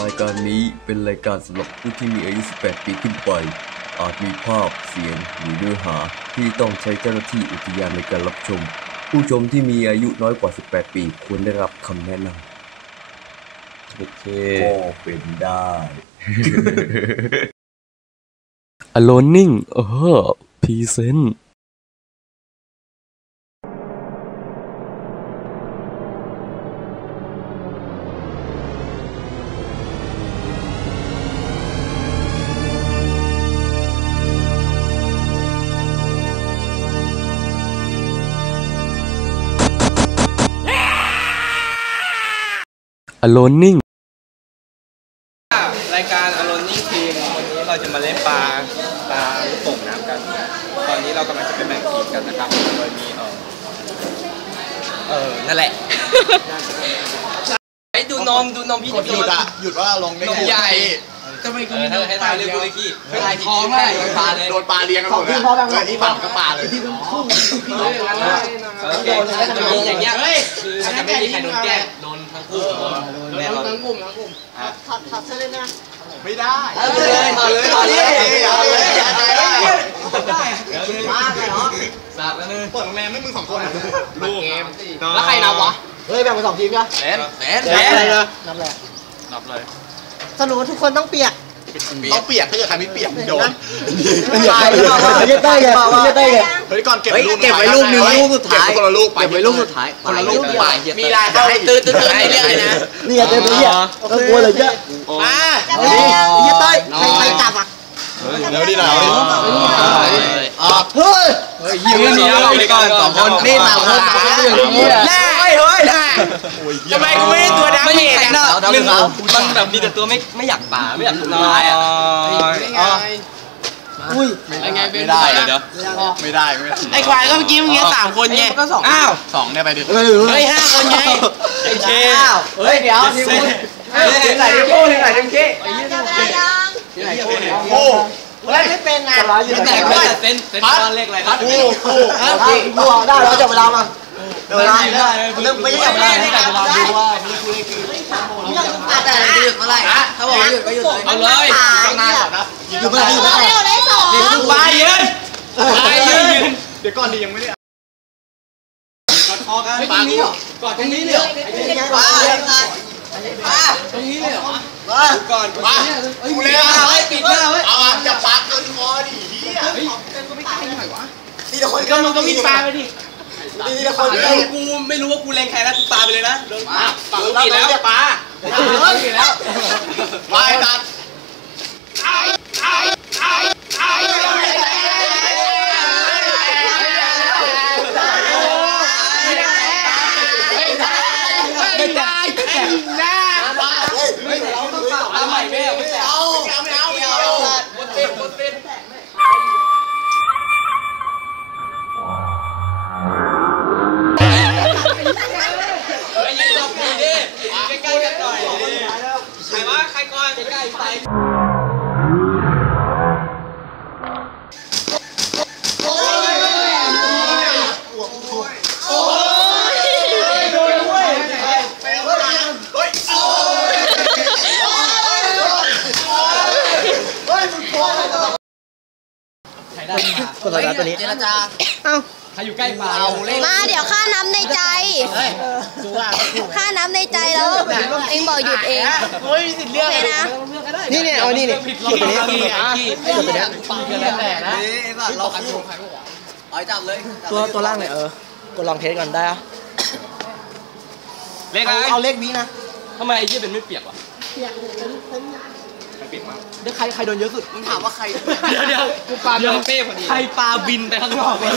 รายการนี้เป็นรายการสำหรับผู้ที่มีอายุ 18 ปีขึ้นไป อาจมีภาพ เสียง หรือเนื้อหาที่ต้องใช้เจ้าหน้าที่อุทยานในการรับชม ผู้ชมที่มีอายุน้อยกว่า 18 ปีควรได้รับคำแนะนำโอเค ก็เป็นได้ Alone นิ่งเออพรีเซนต์ Alone นิ่งรายการอ l o นนิ่งทีมวันนี้เราจะมาเล่นปลาปลาลูกโป่งน้ำกัน ตอนนี้เรากำลังจะไปแบ่งทีมกันนะครับ โดยมีเออเออนั่นแหละไอ้ดูนมดูนมพี่หยุดอะหยุดว่าลงได้นมไงใหญ่ทำไมกูเออมีถ้าให้ตายเรื่องกูเลยขี้ไม่ตายท้องได้ปลาเลยโดนปลาเลี้ยงกันหมดเลยเออที่ฝั่งก็ปลาเลยโอเคถ้าจะมีอย่างเงี้ยคือมันจะไม่มีใครโดนแก ล้งโดนทั้งคู่แน่นอนไม่ได้เอาเลยเอาเลยเอาเลยเอาเลยเอาเลยสาดแล้วนึงเปิดโรงแรมไม่มึงสองคนลูกแล้วใครนับวะเฮ้ยแบ่งเป็นสองทีมจ้ะแสนแสนแบ่งอะไรนะนับเลยนับเลยสรุปว่าทุกคนต้องเปียก ต้องเปียกถ้าเกิดใครไม่เปียกมึงโดนไม่อยากได้ไม่อยากได้ไงไม่อยากได้ไงเฮ้ยก่อนเก็บลูกเก็บไว้ลูกหนึ่งลูกสุดท้ายเก็บคนละลูกไปเก็บไว้ลูกสุดท้ายคนละลูกไปมีลายเขาตื้อตื้อตื้อให้เรียกเลยนะนี่ไงเต็มเลยอะก็กลัวเลยเยอะมาเฮ้ยไอ้เต้ยใครใครจับอะเดี๋ยวดิเราเฮ้ยยืนนี่เราไปก่อนสองคนนี่สามคนสามคนอย่างนี้แน่ เฮ้ยเฮ้ยทำไมกูไม่ได้ตัวดำไม่มีใครเนาะหนึ่งมันแบบมีแต่ตัวไม่ไม่อยากป่าไม่อยากทำลายอะอุ้ยไม่ได้เดี๋ยวไม่ได้ไม่ได้ไอ้ควายก็เมื่อกี้มึงเงี้ยสามคนไงก็สองอ้าวสองเนี่ยไปดิเฮ้ยเฮ้ยห้าคนไงไอ้เชเฮ้ยเดี๋ยวทีมคุณทีมไหนทีมคู่ทีมไหนทีมขี้โอ้เล่นไม่เป็นนะร้ายอยู่แต่แต่ไม่ไม่แต่เส้นเส้นบ้านเลขอะไรครับคู่คู่คู่คู่ได้แล้วจับเวลามา เวลาไม่ใช่จับเวลาจับเวลาดูว่าคุณเล็กคือแต่หยุดเมื่อไหร่ถ้าบอกหยุดก็หยุดเลยเอาเลยข้างหน้าก่อนนะอยู่เมื่อไหร่อยู่เมื่อไหร่เด้สองนี่คือปยืนไปยืนเดี๋ยวก่อนดียังไม่ได้ปากูกอดตรงนี้เลยว้าตรงนี้เลยเหรอมาก่อนมากูเลยอะไอ้ปิดหน้าไว้เอาอะจะปักจนคอดิเฮียทีละคนก็มึงก็มีปลาไปดิ นี่นะคนเดียวกูไม่รู้ว่ากูแรงใครแล้วกูปาไปเลยนะโดนปาปลาปิดแล้วปาปิดแล้วไปตัดไอ้ไอ้ไอ้ไอ้ ตัวนี้ตัวนี้ เจรจาใครอยู่ใกล้ปลามาเดี๋ยวข้าน้ำในใจข้าน้ำในใจแล้ว เองบอกหยุดเองโอเคนะ นี่เนี่ยเอานี่เนี่ยผิดกดตัวนี้ขี้ขี้กดตัวนี้ปลาเกินแล้วแต่นะเราใครถูกใครถูกเอาจับเลยตัวตัวล่างเนี่ยเออกดลองเทสก่อนได้อะเลขเอาอะไรเอาเลขนี้นะทำไมไอ้เหี้ยเป็นไม่เปียกวะเดี๋ยวใครใครโดนเยอะสุดมึงถามว่าใครเดี๋ยวเดี๋ยวกูปลาเดี๋ยวเป้พอดีใครปลาบินไปข้างนอกวะ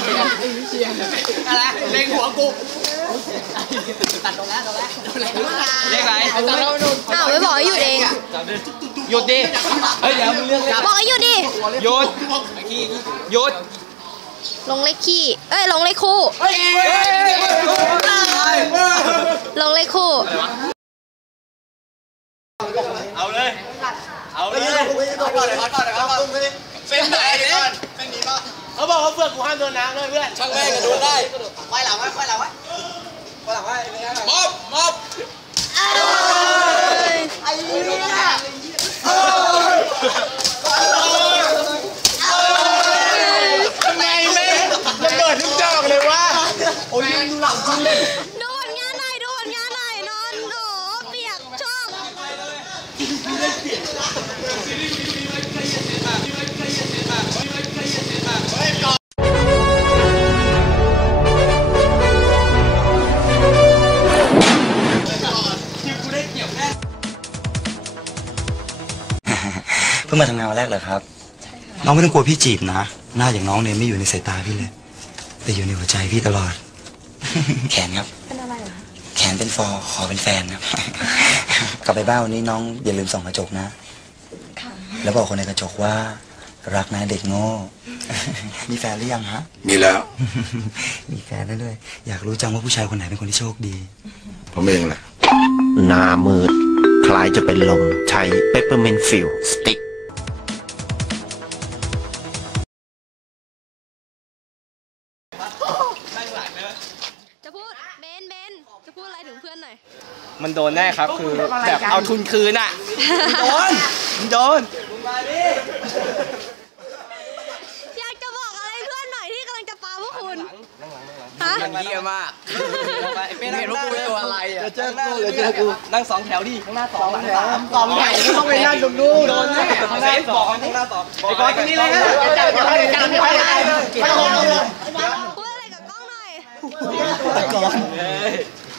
อะไรเล็งหัวกูตัดตรงแล้วตรงแล้วตรงแล้วเลขอะไรอ้าวไม่บอกให้หยุดเองหยุดดิเฮ้ยเดี๋ยวมึงเลือกเลขบอกให้หยุดดิหยุดหยุดลงเลขขี้ เอ้ยลงเลขคู่ลงเลขคู่ เอาเลย เอาเลยก่อนเลยก่อนเลยก่อนเลยเส้นไหนเนี่ยเส้นนี้ป่ะเขาบอกว่าเฟือกกูห้ามโดนน้ำเลยเพื่อนช่างแม่งกระโดดได้ไว้หลังไว้ไว้หลังไว้ พิ่งมาทำงานวันแรกเลยครับ น้องไม่ต้องกลัวพี่จีบนะ หน้าอย่างน้องเนี่ยไม่อยู่ในสายตาพี่เลย แต่อยู่ในหัวใจพี่ตลอด แขนครับ เป็นอะไรเหรอแขนเป็นฟอขอเป็นแฟนครับ กลับไปบ้านวันนี้น้องอย่าลืมส่องกระจกนะแล้วบอกคนในกระจกว่า รักนะเด็กโง่ มีแฟนหรือยังฮะ มีแล้ว มีแฟนแล้วด้วย อยากรู้จังว่าผู้ชายคนไหนเป็นคนที่โชคดี ผมเองแหละ หน้ามืด คล้ายจะเป็นลม ใช้เปปเปอร์เมนต์ฟิลสติก โดนแน่ครับ คือแบบเอาทุนคืนอะโดนโดนอยากจะบอกอะไรเพื่อนหน่อยที่กำลังจะปาพวกคุณฮะมันเยี่ยมากไม่เห็นว่ากูเป็นตัวอะไรอะเจอกูเดี๋ยวเจอกูนั่งสองแถวดิข้างหน้าสองหลังสามสองแถวต้องไปนั่งตรงนู้นโดนแน่ข้างหน้าสองข้างหน้าสองไอ้บอลตรงนี้เลยนะพูดอะไรกับกล้องหน่อย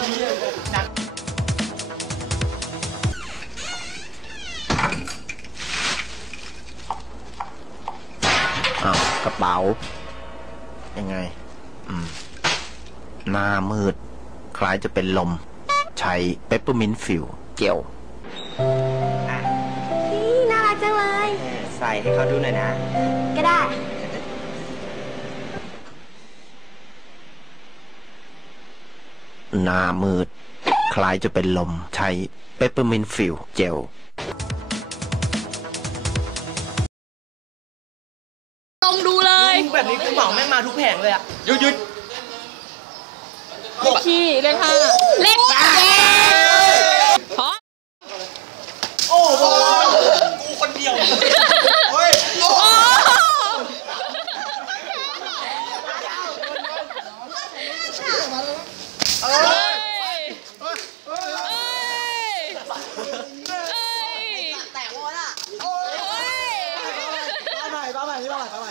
วกระเป๋า ยังไง อืม หน้ามืด คล้ายจะเป็นลม ใช้เปปเปอร์เมนต์ฟิลเจลนี่น่ารักจังเลย ใส่ให้เขาดูหน่อยนะ ก็ได้ หน้ามืด คล้ายจะเป็นลมใช้เปปเปอร์มินฟิลเจล ตรงดูเลย แบบนี้กูเหมาแม่งมาทุกแผงเลยอะหยุดหยุด ขี้เลขห้าเลขเจ็ดพอ กูคนเดียวเฮ้ย โอ้เอ้ยเอ้ยเอ้ยแตกวอล่ะโอ้ย บ้าใหม่บ้าใหม่นี่บ้าใหม่บ้าใหม่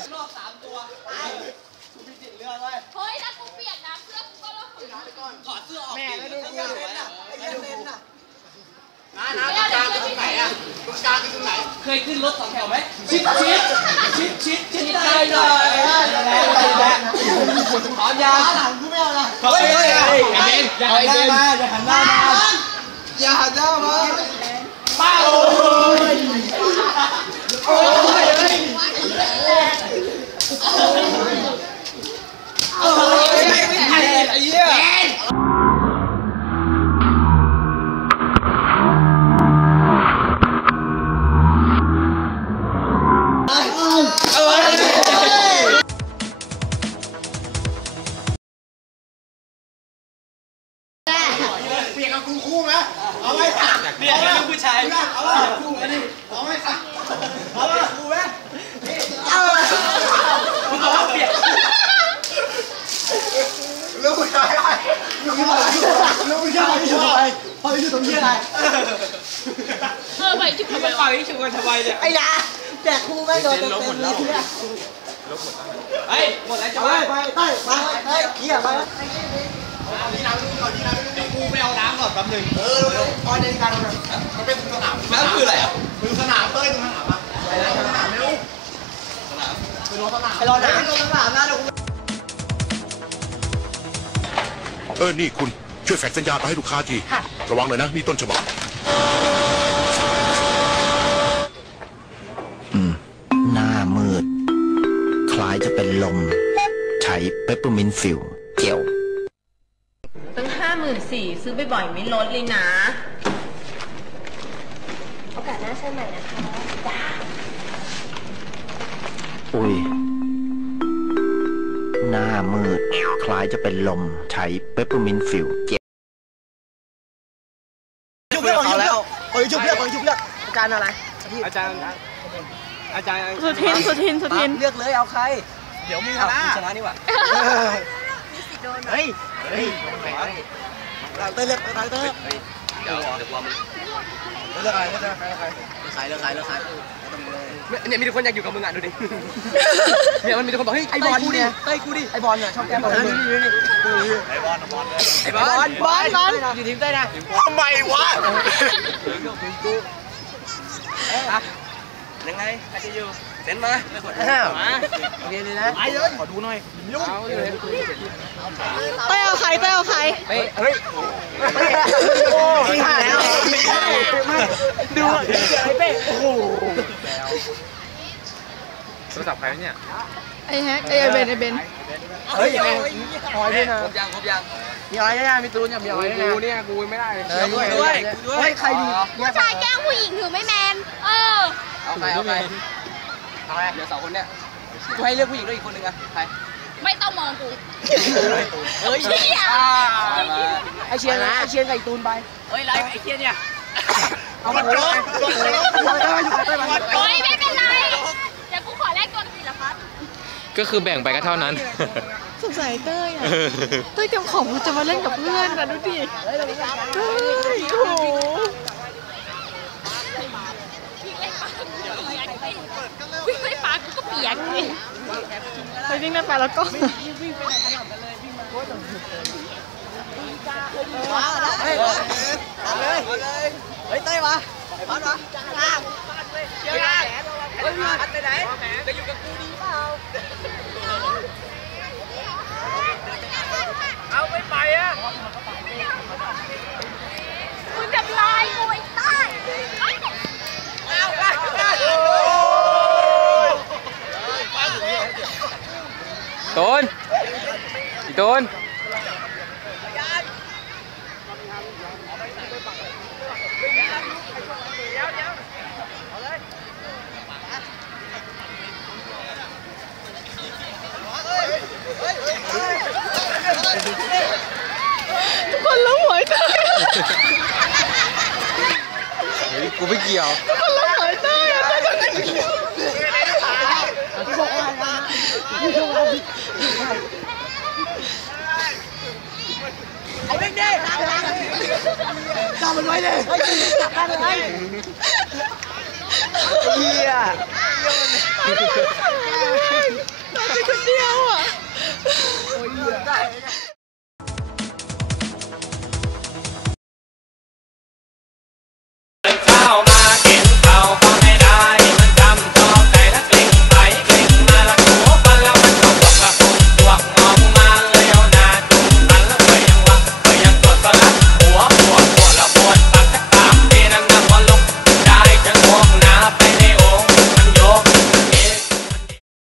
เฮ้ยถ้ากูเปลี่ยนน้ำเสื้อกูก็รอดถึง แม่ไม่ดูกู ไอ้เหี้ยเน้นน่ะ น้าน้าตรงกลางคือตรงไหนอะตรงกลางคือตรงไหน เค ยขึ้นรถสองแถวไหมชิดชิดชิดชิดชิดใจหน่อยพร้อมยังหลังกูไม่เอาละเฮ้ยเฮ้ยเฮ้นไอ้เบนอย่าหันหน้ามาอย่าหันหน้ามาอย่าหันหน้ามาป้าโอ้ยโลูกผู้ชายลูกผู้ชายพอไปอยู่ตรงนี้อะไรเออไปจุดทำไมปล่อยให้ชุกันทำไมเนี่ยไอ้ยาแจกคู่แม่โดนเต็มๆเลยเนี่ยเฮ้ยหมดแล้วจะไปไปไปไปไปไปเหี้ยไปกูไปเอาน้ำก่อนแป๊บนึงเออเร็วๆตอนนี้การมันเป็นสนามน้ำคืออะไรอะคือสนามเต้ยตรงสนามอะไปแล้วสนามเร็วสนามคือรถสนามไปรอนะไปรอสนามนะเดี๋ยวกูเออ นี่คุณ ช่วยแฟกสัญญาไปให้ลูกค้าทีระวังหน่อยนะ นี่ต้นฉบับ หน้ามืด คล้ายจะเป็นลม ใช้เปปเปอร์มินฟิลเจลตั้งห้าหมื่นสี่ซื้อบ่อยๆไม่ลดเลยนะ โอกาสหน้าใช่ไหมนะคะจ้าอุ้ย หน้ามืด คล้ายจะเป็นลม ใช้เปปเปอร์มินฟิลเจ อาจารย์ อาจารย์สุทินสุทินสุทินเลือกเลยเอาใคร เดี๋ยวมีชนะชนะนี่หว่าเฮ้ย เฮ้ยเต้ยเลือกเต้ยเต้ยเดี๋ยวเดี๋ยวรอมึงเลือกใครเลือกใครใครใครเลือกใครเลือกใครเนี่ยมีแต่คนอยากอยู่กับมึงอะดูดิเนี่ยมันมีแต่คนบอกเฮ้ยไอ้ไอ้บบออลลเนี่เนี่ยยเต้ยกูดิไอ้บอลเนี่ยชอบแกล้งบอลนี่นี่นี่ไอ้บอลบอลบอลอยู่ทีมเต้ยนะทำไมวะ ยังไงใครจะอยู่เซ็นมามาโอเคเลยนะไปเลยขอดูหน่อยเอาเลยเต้ยเอาใครเต้ยเอาใครเฮ้ยเฮ้ยโอ้ยหาแล้วดูไอ้เป้โอ้โหโทรศัพท์ใครเนี่ยไอ้แฮกไอ้เบนไอ้เบนเฮ้ยคอยด้วยนะครบยังครบยัง มีอะไรนะมีตูนกับมีอะไรนะกูเนี่ยกูไม่ได้ด้วยด้วยด้วยใครดูผู้ชายแกล้งผู้หญิงถือไม่แมน เออ เอาใครเอาใครเอาใครเดี๋ยวสองคนเนี่ยกูให้เลือกผู้หญิงด้วยอีกคนนึงอะใคร ไม่ต้องมองกูเฮ้ยเหี้ยไอเชียร์นะไอเชียร์ไก่ตูนไป เฮ้ยไรไอ้เคียเนี่ย เอามาเลยอยู่กับเต้ยอยู่กับเต้ยมาโอ้ยไม่เป็นไร เดี๋ยวกูขอแลกตัวกับศิลพัฒน์ก็คือแบ่งไปก็เท่านั้น สงสัยเต้ยอะเต้ยเตรียมของจะมาเล่นกับเพื่อนนะดูดิเฮ้ยโอ้โหวิ่งไม่ปากูก็เปียกไงไปวิ่งได้ไปแล้วก็เฮ้ยเอาเลยเฮ้ยเต้ยมาไอ้พัดมาล่างเชียร์ล่างเฮ้ยพัดไปไหนจะอยู่กับกูดีเปล่า เอาไม่ไปอะมึงทำลายกูไอ้ใต้ตูนพี่ตูน ทุกคนล้มหัวเต้ยกูไม่เกี่ยวทุกคนล้มหัวเต้ยอะเต้ยจะเป็นคิวไอ้เบ้งดิจับมันไว้เลยจับมันเลยเฮียเต้ยเป็นคนเดียวอะโอ้ยเหี้ยได้